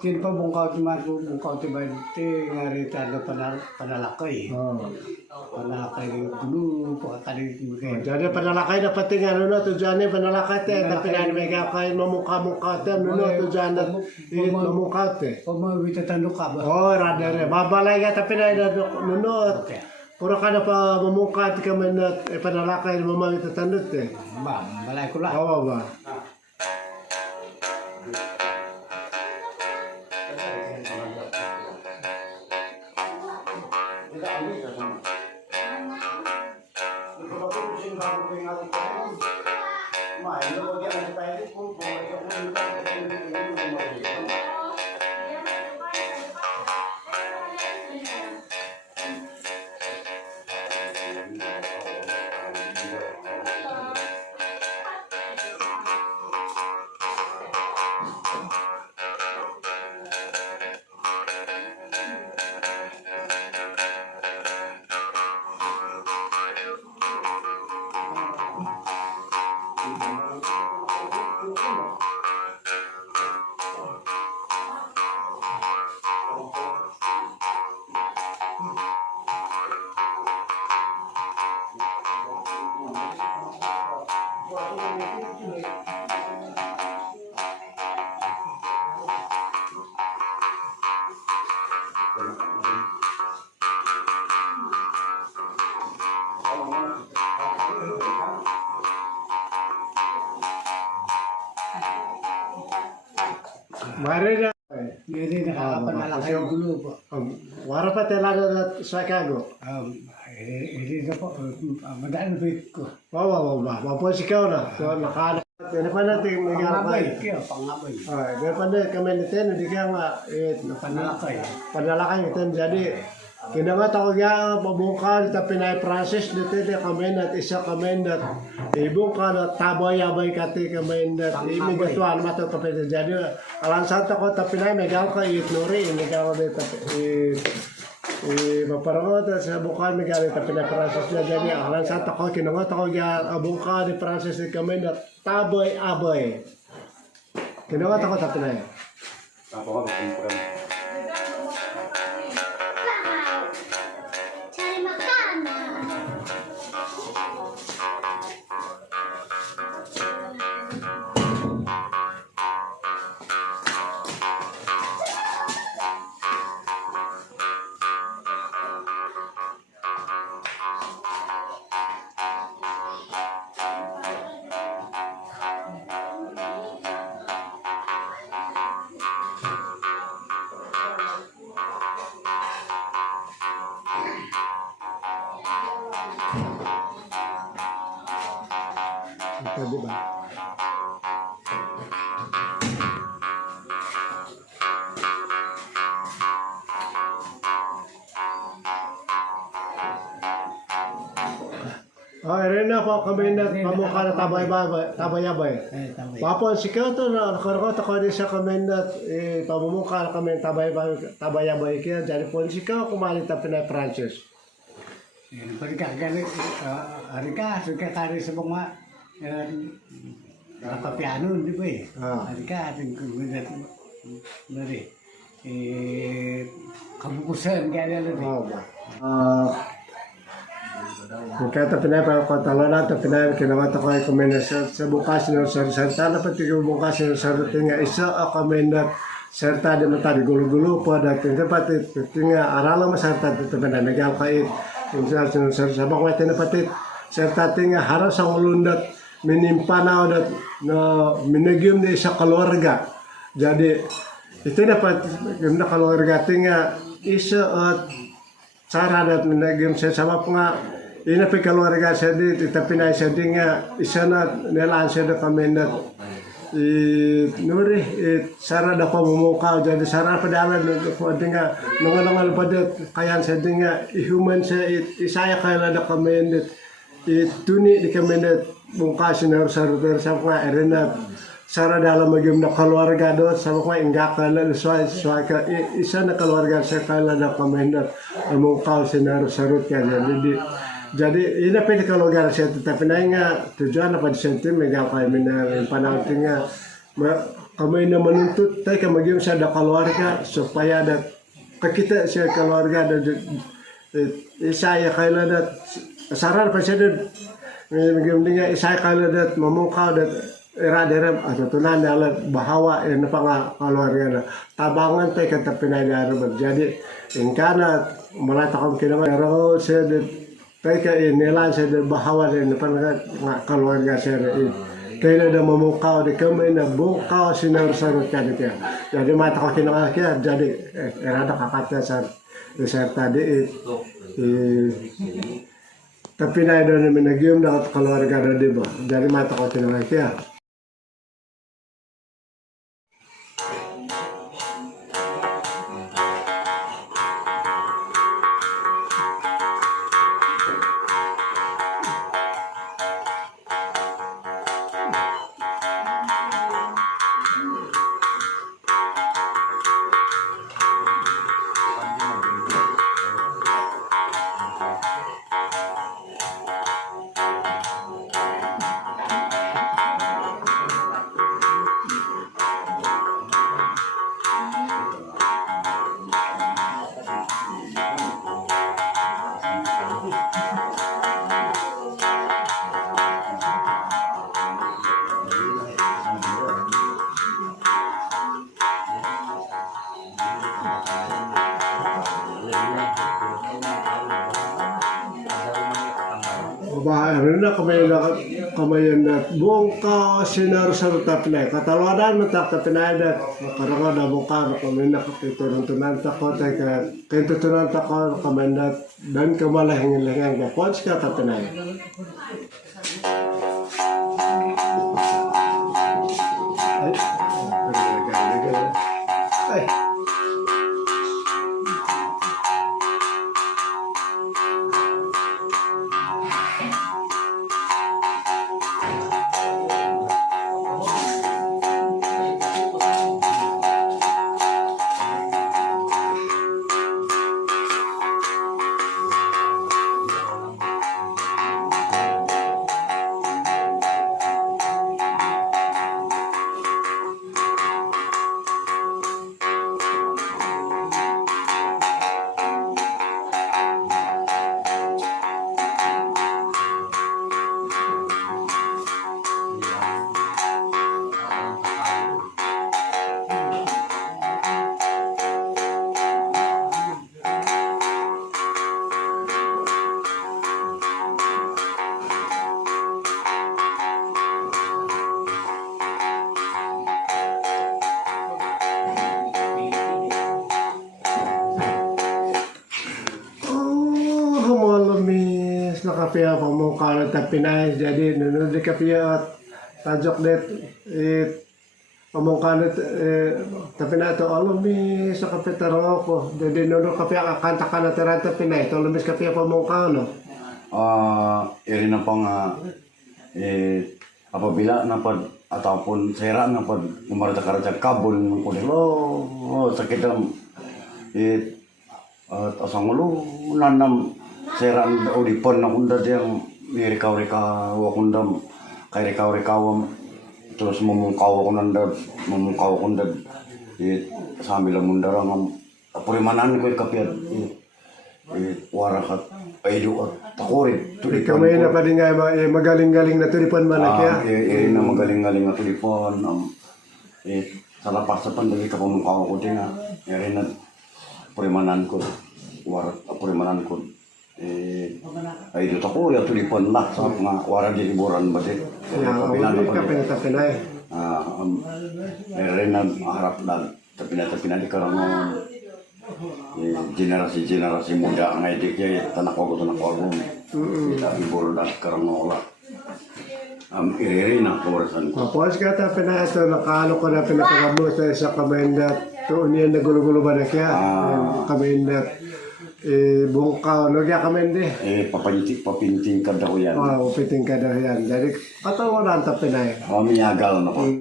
Sino pa bungkaw ti man bungkaw ti ti ngarita do panalakay. Panalakay dulu pakakali Oh, jadi panalakay na pati nga nuno to dyan panalakay te tapi na may kay mamukha-mukha te nuno to dyan mamukha te. Pamawita tandok ka ba? Oh, radere babalay ka tapi na nuno. Puro ka na pa mamukha ti kami na panalakay na mamangit tandot te. Ba, balay ko lang. Oo ba? Mari na. Hindi nakakapanalakay dulu po. Wara pa telada na sa kago. Hindi na po. Madaan bit ko. Wow. Mapo sikaw na. So nakaanak. Ano pa natin Pangabay. Pangabay. Ay, pa na kami niten hindi ka nga Panalakay. panalakay iten jadi kinangat ako nga pabungkan ta pinay process dito kami nat isa kami nat ibong ka na tabay-abay kati kami nat imigatuan mato tapos jadi alang santa ko ta pinay megal ka itnuri megal ko dito maparangot sa bukan megal ta pinay process na jadi alang santa ko kinangat ako nga abungkan di process ni kami nat tabay-abay kinangat ako ta pinay Ako ka kumpran. Cari makanan. ito di ba? Rin na po kami na pamukha na tabay-abay. Tabay. Papon, sikaw to na nakarot ako din sa kami na pamumukha na kami tabay-abay kaya dyan po sikaw kumalit na pinay-Francis. Pagkagalit, hari ka, suka kari sa mga nakapiano, di ba eh? Hari ka, ating kumunat, dari, kabukusan, kaya nila, Oo ba? Kaya tapinay pa ako talona, tapinay kinawat ako ay kumain sa bukas ng sarita na pati yung bukas ng sarita nga isa ako kumain na sarita di matari gulo-gulo po dati pati nga aralang masarita dito pa na nagyal kait yung sarita bako ito na pati sarita nga haras ang ulundat minimpanaw dat na minagyum na isa kalorga jadi ito na pati yung na kalorga nga isa at cara dat minagyum sa sama po nga ina pe keluarga saya di pinay saya nga isa na nilaan siya kami na nuri sara da pamumukaw jadi sara padalan ko nga nangalangal pa det kayan saya nga human sa isaya kaya da kami na tuni di kami na bungkas na sa nga erena sara dalam magim na keluarga do sama ko enggak kala suai ka isa na keluarga saya kala da kami na mumukaw sinar sarut ka jadi ini pwede kalau gara saya tetapi na nga tujuan apa disenti mega kay mina panalting nga kami na menuntut tayo kami sa ada keluarga supaya ada kita sa keluarga ada saya kailan dat saran presiden ngimdinga saya kailan dat memukau dat era-era atau tunan dalam bahawa yang pang keluarga tabangan tayo kata pinadara jadi ingkana mulai takam kinaman ro sa tayo ka inilan sa bahawa yang pang keluarga saya kailan na memukau di kami na bukau sinar-sarot ka dito. Jadi mata ko kinakakya, jadi erada kakatnya sa tadi tapi na doon namin nagyum na keluarga na diba. Jadi mata ko kinakakya. Bahay na kami na bongka sinar-sarot tapinay kataladan matak tapinay dat karang ada bongka kami na tunan tako tayo kentutunan tako kami na dan kamalahing-lahing kapons ka tapinay. Ay. Nakapia pamukha na tapinay jadi nunod di kapia tajok det pamukha na tapinay to alumi sa kapitaro ko jadi nunod kapia kanta ka na terata pinay to lumis kapia pamukha no iri na pang apabila napad ataupun sera napad kumarata-karata kabul ng kudilo sakit ang asang ulo nanam seran udipon na kunda yang mirikaw-rikaw kundam kay rikaw-rikaw terus memungkaw kunda sambil mundarang purimanan ko kapiat warakat aydo at takurit tuloy kami na pa din nga magaling-galing na tulipon malakya na magaling-galing na tulipon sa lapas sa pandagi ka pumungkaw ko din nga na purimanan ko warat purimanan ko ay dito ko ya tulipon lah sa mga wara di liburan ba din kapinay rin na harap na tapinay karang generasi muda ang idik ya tanak ko libur na karang wala iri na kurasan ko tapos kata pinay ito nakano ko na pinakagamo sa kamendat to niya nagulo-gulo ba na kaya kamendat bungkaw no kaya kami hindi papinting ka daw yan papiting ka daw yan jadi katawanan tapinay miyagal na po